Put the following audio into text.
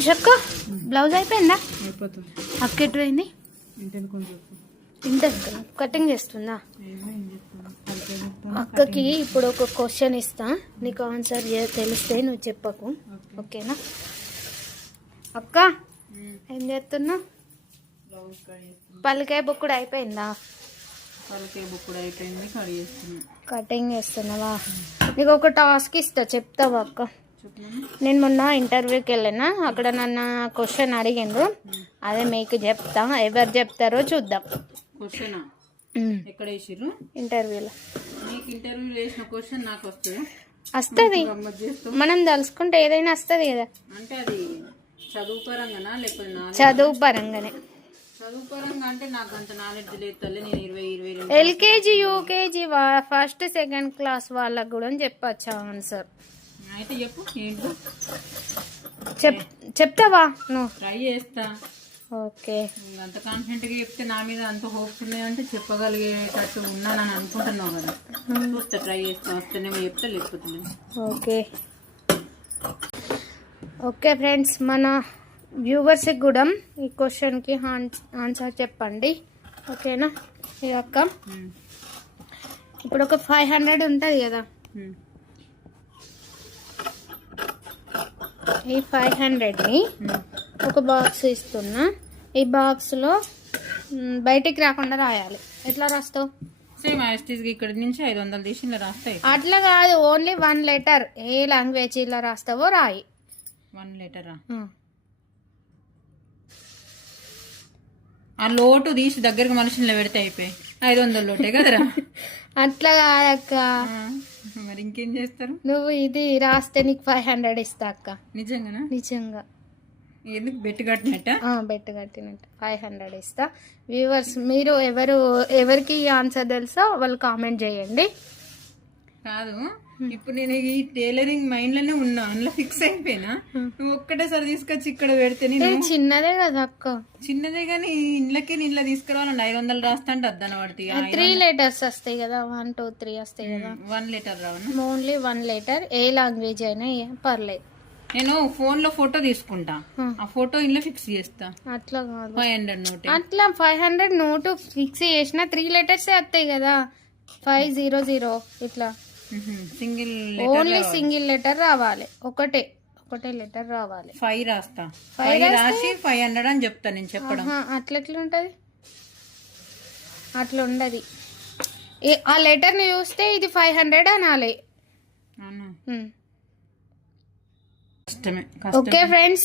వంశక్క blouse అయిపోయిందా? అక్క ఎటు పోయింది? ఇంటర్ కటింగ్ చేస్తుందా? అక్కకి ఇప్పుడు ఒక క్వశ్చన్ ఇస్తా, నీకు ఆన్సర్ తెలిస్తే నువ్వు చెప్పకు, ఓకేనా? అక్క ఏం చేస్తున్నావు? పల్లికాయ బుక్కుడు అయిపోయిందా? కటింగ్ చేస్తున్నావా? నీకు ఒక టాస్క్ ఇస్తా, చెప్తావా అక్క? నేను మొన్న ఇంటర్వ్యూకి వెళ్ళినా, అక్కడ నన్ను క్వశ్చన్ అడిగిండ్రు, అదే మీకు చెప్తా, ఎవరు చెప్తారో చూద్దాం. ఇంటర్వ్యూలో వస్తుంది, మనం తలుసుకుంటే ఏదైనా వస్తుంది కదా. చదువు పరంగానే. LKG UKG first second class వాళ్ళకు కూడా చెప్పచ్చా ఆన్సర్? చెప్తావా నువ్వు? ట్రై చేస్తా. ఓకే, అంత కాన్ఫిడెంట్ గా చెప్తే నా మీద అంత హోప్స్ ఉన్నాయంటే చెప్పగలిగేటట్టు ఉన్నానని అనుకుంటున్నావు కదా. చూస్తా, ట్రై చేస్తా, వస్తేనేమో చెప్తా, లేకపోతే. ఓకే ఓకే ఫ్రెండ్స్, మన వ్యూవర్స్కి కూడా ఈ క్వశ్చన్కి ఆన్సర్ చెప్పండి, ఓకేనా? ఇక అక్క ఇప్పుడు ఒక 500 ఉంటుంది కదా, ఈ 500ని ఒక బాక్స్ ఇస్తున్నా, ఈ బాక్స్లో బయటికి రాకుండా రాయాలి. ఎట్లా రాస్తావు? సేమ్ ఇక్కడ నుంచి 500 తీసి ఇలా రాస్తాయి. అట్లా కాదు, ఓన్లీ 1 లెటర్, ఏ లాంగ్వేజ్ ఇలా రాస్తావో రాయి. 1 లెటరా? ఆ లోటు తీసి దగ్గరకు మనుషుల్లో పెడితే అయిపోయి 500 లోటే కదరా. అట్లా కాదక్క, మరి ఇంకేం చేస్తారు? నువ్వు ఇది రాస్తే నీకు 500 ఇస్తా అక్క. నిజంగానా? నిజంగా. ఎందుకు? బెట్టు కట్టినట్ట? బెట్టు కట్టినట్టు 500 ఇస్తా. వ్యూవర్స్, మీరు ఎవరికి ఆన్సర్ తెలుసో వాళ్ళు కామెంట్ చేయండి. కాదు, ఇప్పుడు నేను ఈ టైలరింగ్ మైండ్ లోనే ఉన్నా, అందులో ఫిక్స్ అయిపోయినా. నువ్వు ఒక్కటేసారి తీసుకొచ్చి ఇక్కడ పెడితే చిన్నదే కదా అక్క. చిన్నదే గానీ ఇంట్లోకి ఇంట్లో తీసుకురావాలండి. 500 రాస్తా అంటే అద్దన పడుతుంది. 3 లెటర్స్ వస్తాయి కదా, 1 2 3 వస్తాయి కదా. 1 లెటర్ రావనా? ఓన్లీ 1 లెటర్, ఏ లాంగ్వేజ్ అయినా పర్లేదు. నేను ఫోన్ లో ఫోటో తీసుకుంటా, ఆ ఫోటో ఇంట్లో ఫిక్స్ చేస్తా. అట్లా కాదు, 500 నోట్. అట్లా 500 నోటు ఫిక్స్ చేసిన 3 లెటర్స్ వస్తాయి కదా, 500 ఇట్లా. సింగిల్ ఓన్లీ సింగిల్ లెటర్ రావాలి, ఒకటే లెటర్ రావాలి. 5 రాస్తా, 5 రాసి 500 అని చెప్తా నేను చెప్పడం. అట్లా ఎట్లా ఉంటది? అట్లా ఉండదు. ఆ లెటర్ ని చూస్తే ఇది 500 అనాలి. కష్టమే. Okay friends.